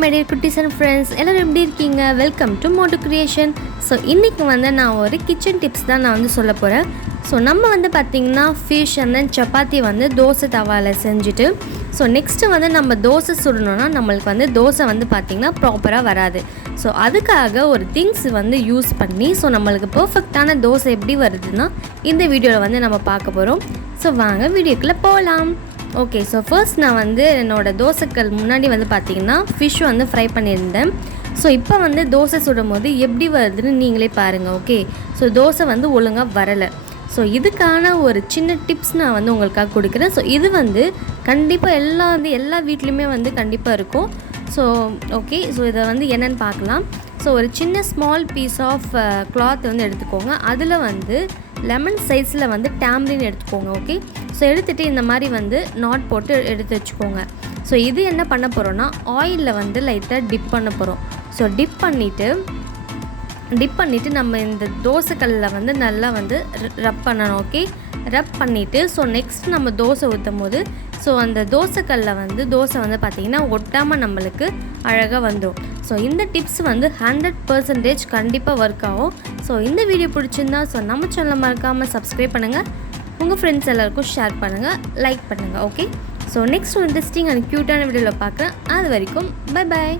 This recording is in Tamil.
my dear குட்டீஸ் அண்ட் ஃப்ரெண்ட்ஸ், எல்லோரும் எப்படி இருக்கீங்க? Welcome to MOTU creation. So இன்றைக்கி வந்து நான் ஒரு கிச்சன் டிப்ஸ் தான் நான் வந்து சொல்ல போகிறேன். ஸோ நம்ம வந்து பார்த்திங்கன்னா ஃபிஷ் அண்ட் தென் சப்பாத்தி வந்து தோசை தவாவில் செஞ்சுட்டு ஸோ நெக்ஸ்ட்டு வந்து நம்ம தோசை சுடணுன்னா நம்மளுக்கு வந்து தோசை வந்து பார்த்திங்கன்னா ப்ராப்பராக வராது. ஸோ அதுக்காக ஒரு திங்ஸ் வந்து யூஸ் பண்ணி ஸோ நம்மளுக்கு பர்ஃபெக்டான தோசை எப்படி வருதுன்னா இந்த வீடியோவில் வந்து நம்ம பார்க்க போகிறோம். ஸோ வாங்க வீடியோக்குள்ளே போகலாம். ஓகே, ஸோ ஃபர்ஸ்ட் நான் வந்து என்னோடய தோசைக்கல் முன்னாடி வந்து பார்த்திங்கன்னா ஃபிஷ் வந்து ஃப்ரை பண்ணியிருந்தேன். ஸோ இப்போ வந்து தோசை சுடும் போது எப்படி வருதுன்னு நீங்களே பாருங்கள். ஓகே, ஸோ தோசை வந்து ஒழுங்காக வரலை. ஸோ இதுக்கான ஒரு சின்ன டிப்ஸ் நான் வந்து உங்களுக்காக கொடுக்குறேன். ஸோ இது வந்து கண்டிப்பாக எல்லா வீட்லேயுமே வந்து கண்டிப்பாக இருக்கும். ஸோ ஓகே, ஸோ இதை வந்து என்னென்னு பார்க்கலாம். ஸோ ஒரு சின்ன ஸ்மால் பீஸ் ஆஃப் கிளாத் வந்து எடுத்துக்கோங்க. அதில் வந்து லெமன் சைஸில் வந்து டேம்ரின் எடுத்துக்கோங்க. ஓகே, ஸோ எடுத்துகிட்டு இந்த மாதிரி வந்து நாட் போட்டு எடுத்து வச்சுக்கோங்க. ஸோ இது என்ன பண்ண போகிறோன்னா ஆயிலில் வந்து லைட்டாக டிப் பண்ண போகிறோம். ஸோ டிப் பண்ணிவிட்டு நம்ம இந்த தோசைக்கல்லில் வந்து நல்லா வந்து ரப் பண்ணணும். ஓகே, ரப் பண்ணிவிட்டு ஸோ நெக்ஸ்ட் நம்ம தோசை ஊற்றும் போது ஸோ அந்த தோசைக்கல்லில் வந்து தோசை வந்து பார்த்திங்கன்னா ஒட்டாமல் நம்மளுக்கு அழகாக வந்துடும். ஸோ இந்த டிப்ஸ் வந்து 100% கண்டிப்பாக ஒர்க் ஆகும். ஸோ இந்த வீடியோ பிடிச்சிருந்தா ஸோ நம்ம சேனலை மறக்காமல் சப்ஸ்கிரைப் பண்ணுங்கள், உங்கள் ஃப்ரெண்ட்ஸ் எல்லாருக்கும் ஷேர் பண்ணுங்கள், லைக் பண்ணுங்கள். Okay, so next interesting and க்யூட்டான வீடியோவில் பார்க்குறேன். அது வரைக்கும் பை பாய்.